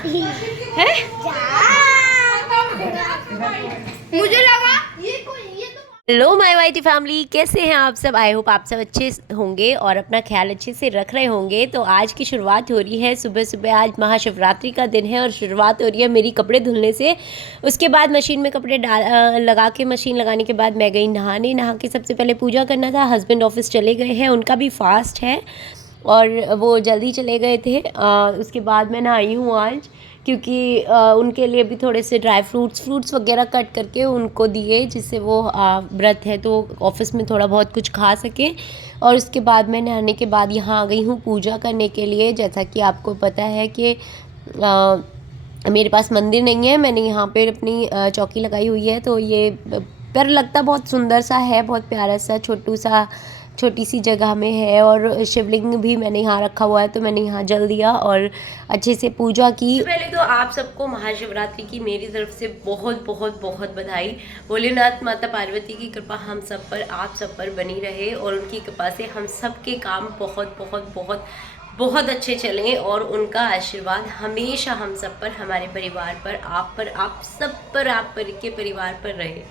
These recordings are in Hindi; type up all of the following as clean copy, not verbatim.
है? मुझे लगा ये तो हेलो माय वाईटी फैमिली, कैसे हैं आप सब। आई होप आप सब अच्छे होंगे और अपना ख्याल अच्छे से रख रहे होंगे। तो आज की शुरुआत हो रही है सुबह सुबह। आज महाशिवरात्रि का दिन है और शुरुआत हो रही है मेरी कपड़े धुलने से। उसके बाद मशीन में कपड़े लगा के, मशीन लगाने के बाद मैं गई नहाने। नहा के सबसे पहले पूजा करना था। हस्बैंड ऑफिस चले गए हैं, उनका भी फास्ट है और वो जल्दी चले गए थे। उसके बाद मैं नहाई हूँ आज, क्योंकि उनके लिए भी थोड़े से ड्राई फ्रूट्स वगैरह कट करके उनको दिए, जिससे वो व्रत है तो ऑफिस में थोड़ा बहुत कुछ खा सके। और उसके बाद मैं नहाने के बाद यहाँ आ गई हूँ पूजा करने के लिए। जैसा कि आपको पता है कि मेरे पास मंदिर नहीं है, मैंने यहाँ पे अपनी चौकी लगाई हुई है। तो ये पर लगता बहुत सुंदर सा है, बहुत प्यारा सा छोटी सी जगह में है। और शिवलिंग भी मैंने यहाँ रखा हुआ है, तो मैंने यहाँ जल दिया और अच्छे से पूजा की। तो पहले तो आप सबको महाशिवरात्रि की मेरी तरफ से बहुत बहुत बहुत बधाई। भोलेनाथ माता पार्वती की कृपा हम सब पर, आप सब पर बनी रहे और उनकी कृपा से हम सब के काम बहुत बहुत बहुत बहुत अच्छे चलें और उनका आशीर्वाद हमेशा हम सब पर, हमारे परिवार पर, आप सब पर, आप पर के परिवार पर रहे।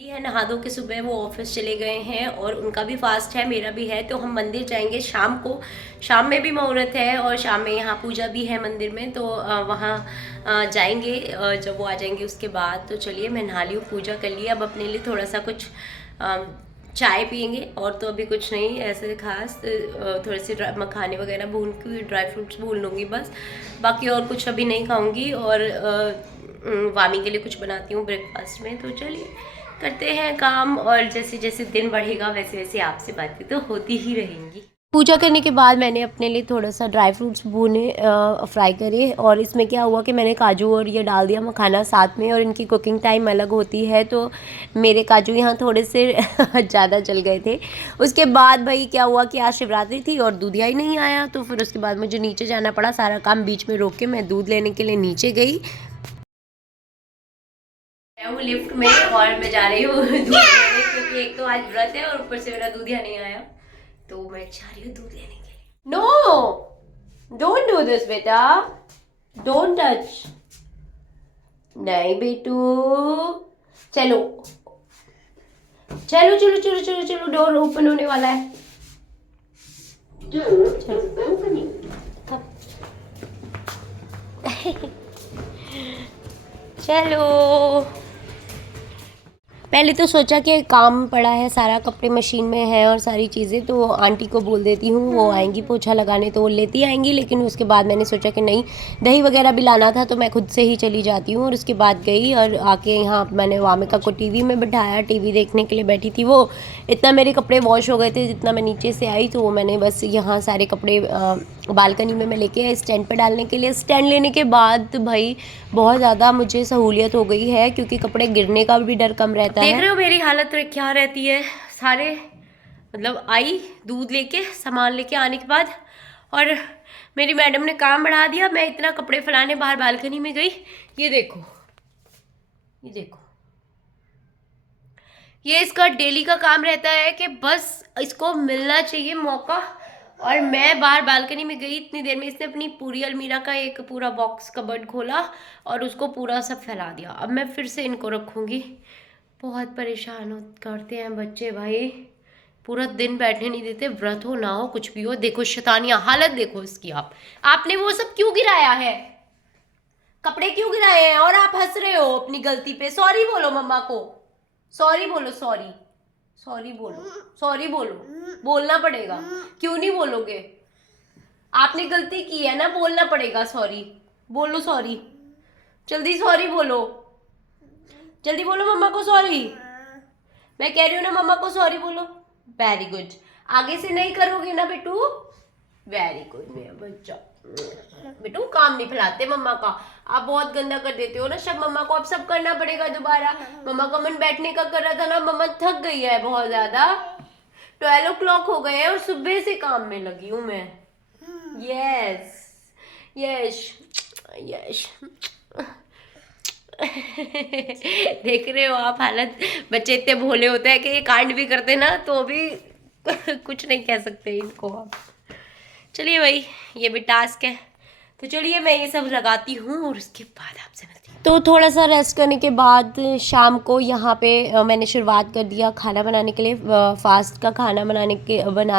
है नहा धो के सुबह वो ऑफिस चले गए हैं और उनका भी फास्ट है, मेरा भी है। तो हम मंदिर जाएंगे शाम को। शाम में भी मुहूर्त है और शाम में यहाँ पूजा भी है मंदिर में, तो वहाँ जाएंगे जब वो आ जाएंगे उसके बाद। तो चलिए मैं नहा ली हूँ, पूजा कर ली। अब अपने लिए थोड़ा सा कुछ चाय पियेंगे और तो अभी कुछ नहीं ऐसे खास। थोड़े से मखाने वगैरह भून के, ड्राई फ्रूट्स भून लूँगी बस। बाकी और कुछ अभी नहीं खाऊँगी। और वामी के लिए कुछ बनाती हूँ ब्रेकफास्ट में। तो चलिए करते हैं काम, और जैसे जैसे दिन बढ़ेगा वैसे वैसे आपसे बातें तो होती ही रहेंगी। पूजा करने के बाद मैंने अपने लिए थोड़ा सा ड्राई फ्रूट्स भूने, फ्राई करे। और इसमें क्या हुआ कि मैंने काजू और ये डाल दिया मखाना साथ में, और इनकी कुकिंग टाइम अलग होती है, तो मेरे काजू यहाँ थोड़े से ज़्यादा जल गए थे। उसके बाद भाई क्या हुआ कि आज शिवरात्रि थी और दूधिया ही नहीं आया, तो फिर उसके बाद मुझे नीचे जाना पड़ा। सारा काम बीच में रोक के मैं दूध लेने के लिए नीचे गई। हूँ लिफ्ट में और मैं जा रही हूँ दूध लेने, क्योंकि एक तो आज व्रत है और ऊपर से मेरा दूधिया नहीं आया, तो मैं जा रही हूँ दूध लेने के लिए। नो, डोंट डू दिस बेटा, डोंट टच। नहीं बेटू, चलो चलो चलो चलो चलो चलो, डोर ओपन होने वाला है। चलो पहले तो सोचा कि काम पड़ा है सारा, कपड़े मशीन में है और सारी चीज़ें, तो आंटी को बोल देती हूँ, वो आएंगी पोछा लगाने तो वो लेती आएंगी। लेकिन उसके बाद मैंने सोचा कि नहीं, दही वगैरह भी लाना था तो मैं खुद से ही चली जाती हूँ। और उसके बाद गई और आके यहाँ मैंने वामिका को टीवी में बिठाया, टीवी देखने के लिए बैठी थी वो। इतना मेरे कपड़े वॉश हो गए थे जितना मैं नीचे से आई, तो मैंने बस यहाँ सारे कपड़े बालकनी में मैं लेके स्टैंड पर डालने के लिए। स्टैंड लेने के बाद भाई बहुत ज़्यादा मुझे सहूलियत हो गई है, क्योंकि कपड़े गिरने का भी डर कम रहता है। देख रहे हो मेरी हालत क्या रहती है। सारे मतलब आई दूध लेके, सामान लेके आने के बाद, और मेरी मैडम ने काम बढ़ा दिया। मैं इतना कपड़े फैलाने बाहर बालकनी में गई। ये देखो, ये देखो, ये इसका डेली का काम रहता है कि बस इसको मिलना चाहिए मौका। और मैं बाहर बालकनी में गई, इतनी देर में इसने अपनी पूरी अलमीरा का एक पूरा बॉक्स कबर्ड खोला और उसको पूरा सब फैला दिया। अब मैं फिर से इनको रखूँगी। बहुत परेशान करते हैं बच्चे भाई, पूरा दिन बैठने नहीं देते, व्रत हो ना हो कुछ भी हो। देखो शैतानिया हालत देखो इसकी। आपने वो सब क्यों गिराया है, कपड़े क्यों गिराए हैं, और आप हंस रहे हो अपनी गलती पे। सॉरी बोलो मम्मा को, सॉरी बोलो, सॉरी सॉरी बोलो, सॉरी बोलो, बोलना पड़ेगा। क्यों नहीं बोलोगे, आपने गलती की है ना, बोलना पड़ेगा सॉरी। बोलो सॉरी, जल्दी सॉरी बोलो, जल्दी बोलो मम्मा को सॉरी। मैं कह रही हूँ ना मम्मा को सॉरी बोलो। वेरी गुड, आगे से नहीं करोगे ना बेटू। वेरी गुड मेरा बच्चा। बेटू काम नहीं फैलाते मम्मा का, आप बहुत गंदा कर देते हो ना सब मम्मा को। अब सब करना पड़ेगा दोबारा। मम्मा का मन बैठने का कर रहा था ना, मम्मा थक गई है बहुत ज्यादा। 12 o'clock हो गए हैं और सुबह से काम में लगी हूँ मैं। Yes yes yes. देख रहे हो आप हालत, बच्चे इतने भोले होते हैं कि ये कांड भी करते ना तो भी कुछ नहीं कह सकते इनको आप। चलिए भाई, ये भी टास्क है, तो चलिए मैं ये सब लगाती हूँ और उसके बाद आपसे मिलती हूँ। तो थोड़ा सा रेस्ट करने के बाद शाम को यहाँ पे मैंने शुरुआत कर दिया खाना बनाने के लिए। फास्ट का खाना बना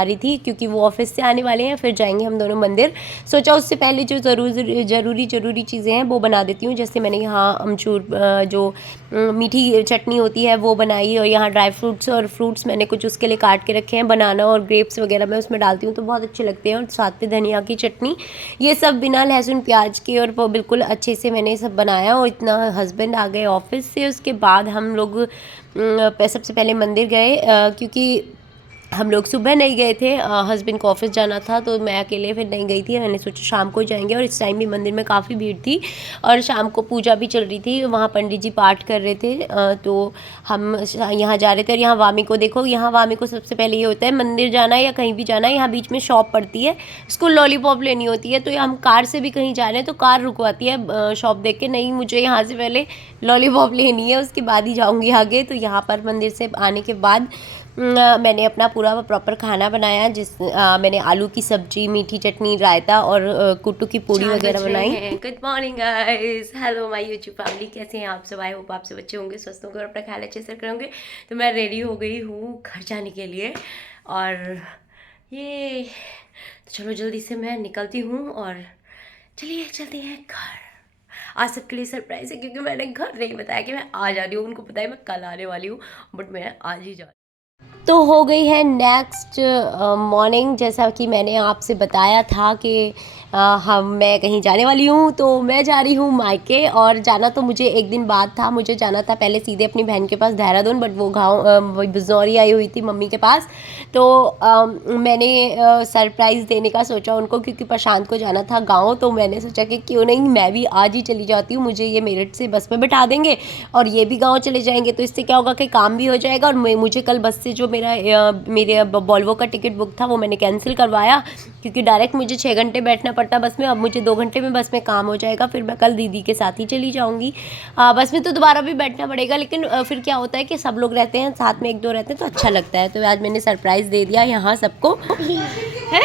रही थी क्योंकि वो ऑफिस से आने वाले हैं, फिर जाएंगे हम दोनों मंदिर। सोचा उससे पहले जो ज़रूरी चीज़ें हैं वो बना देती हूँ। जैसे मैंने यहाँ अमचूर जो मीठी चटनी होती है वो बनाई, और यहाँ ड्राई फ्रूट्स और फ्रूट्स मैंने कुछ उसके लिए काट के रखे हैं। बनाना और ग्रेप्स वगैरह मैं उसमें डालती हूँ तो बहुत अच्छे लगते हैं, और साथ में धनिया की चटनी, ये सब बिना लहसुन प्याज के, और वो बिल्कुल अच्छे से मैंने सब बनाया। और इतना हस्बैंड आ गए ऑफिस से, उसके बाद हम लोग सबसे पहले मंदिर गए क्योंकि हम लोग सुबह नहीं गए थे, हस्बैंड को ऑफिस जाना था तो मैं अकेले फिर नहीं गई थी। मैंने सोचा शाम को जाएंगे, और इस टाइम भी मंदिर में काफ़ी भीड़ थी और शाम को पूजा भी चल रही थी। वहाँ पंडित जी पाठ कर रहे थे तो हम यहाँ जा रहे थे। और यहाँ वामी को देखो, यहाँ वामी को सबसे पहले ये होता है मंदिर जाना है या कहीं भी जाना है, यहाँ बीच में शॉप पड़ती है, उसको लॉलीपॉप लेनी होती है। तो हम कार से भी कहीं जा रहे हैं तो कार रुकवाती है शॉप देख के, नहीं मुझे यहाँ से पहले लॉलीपॉप लेनी है उसके बाद ही जाऊँगी आगे। तो यहाँ पर मंदिर से आने के बाद मैंने अपना पूरा प्रॉपर खाना बनाया, मैंने आलू की सब्जी, मीठी चटनी, रायता और कुट्टू की पूड़ी वगैरह बनाई। Good morning guys, hello my YouTube family, कैसे हैं आप सब? आई होप आप सब अच्छे होंगे, स्वस्थ होंगे और अपना ख्याल अच्छे से करेंगे। तो मैं रेडी हो गई हूँ घर जाने के लिए, और ये तो चलो जल्दी से मैं निकलती हूँ और चलिए चलते हैं घर। आज सबके लिए सरप्राइज़ है क्योंकि मैंने घर नहीं बताया कि मैं आ जा रही हूँ, उनको पता है मैं कल आने वाली हूँ, बट मैं आज ही जा। तो हो गई है नेक्स्ट मॉर्निंग, जैसा कि मैंने आपसे बताया था कि मैं कहीं जाने वाली हूँ, तो मैं जा रही हूँ मायके। और जाना तो मुझे एक दिन बाद था, मुझे जाना था पहले सीधे अपनी बहन के पास देहरादून, बट वो बिजनौरी आई हुई थी मम्मी के पास। तो मैंने सरप्राइज़ देने का सोचा उनको, क्योंकि प्रशांत को जाना था गाँव, तो मैंने सोचा कि क्यों नहीं मैं भी आज ही चली जाती हूँ। मुझे ये मेरठ से बस में बिठा देंगे और ये भी गाँव चले जाएंगे, तो इससे क्या होगा कि काम भी हो जाएगा। और मुझे कल बस से जो मेरे वॉल्वो का टिकट बुक था वो मैंने कैंसिल करवाया, क्योंकि डायरेक्ट मुझे 6 घंटे बैठना पड़ता बस में, अब मुझे 2 घंटे में बस में काम हो जाएगा। फिर मैं कल दीदी के साथ ही चली जाऊँगी। बस में तो दोबारा भी बैठना पड़ेगा, लेकिन फिर क्या होता है कि सब लोग रहते हैं साथ में, 1-2 रहते हैं तो अच्छा लगता है। तो आज मैंने सरप्राइज़ दे दिया यहाँ सबको है।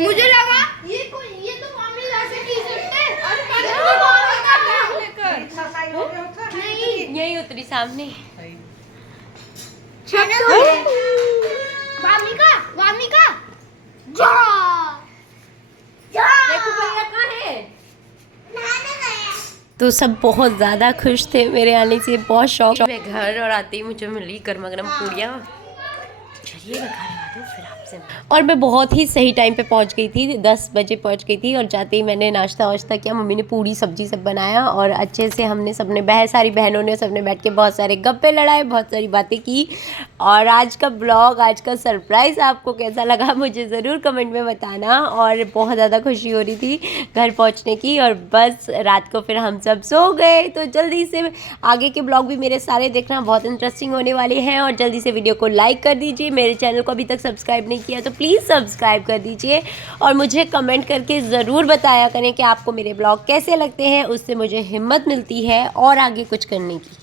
मुझे लगा ये तो मामले जैसे टी-शर्ट है और नहीं यही उतरी सामने। वामिका जा देखो भैया कहाँ है। तो सब बहुत ज़्यादा खुश थे मेरे आने से, बहुत शौक। मैं घर और आते ही मुझे मिली गर्मा गर्म पूड़ियाँ। चलिए मैं खाने वाली हूँ फिर आपसे। और मैं बहुत ही सही टाइम पे पहुँच गई थी, 10 बजे पहुँच गई थी। और जाते ही मैंने नाश्ता वाश्ता किया, मम्मी ने पूड़ी सब्जी सब बनाया, और अच्छे से हमने सबने सारी बहनों ने सबने बैठ के बहुत सारे गप्पे लड़ाए, बहुत सारी बातें की। और आज का ब्लॉग, आज का सरप्राइज़ आपको कैसा लगा मुझे ज़रूर कमेंट में बताना। और बहुत ज़्यादा खुशी हो रही थी घर पहुँचने की, और बस रात को फिर हम सब सो गए। तो जल्दी से आगे के ब्लॉग भी मेरे सारे देखना, बहुत इंटरेस्टिंग होने वाले हैं। और जल्दी से वीडियो को लाइक कर दीजिए, मेरे चैनल को अभी तक सब्सक्राइब नहीं किया तो प्लीज़ सब्सक्राइब कर दीजिए, और मुझे कमेंट करके ज़रूर बताया करें कि आपको मेरे ब्लॉग कैसे लगते हैं, उससे मुझे हिम्मत मिलती है और आगे कुछ करने की।